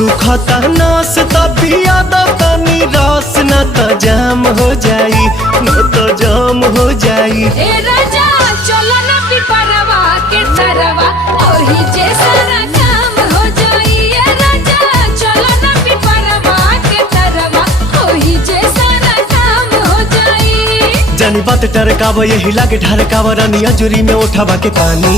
सुखता नस त पिया द तनी रस न त जाम हो जाई, न त जाम हो जाई। ए राजा चलो ना पिपरवा के तरवा ओही जैसा ना काम हो जाई। ए राजा चलो ना पिपरवा के तरवा ओही जैसा ना काम हो जाई। जानी बात टरकाव यही लागे ढरकाव रानी अजूरी में उठावा के पानी।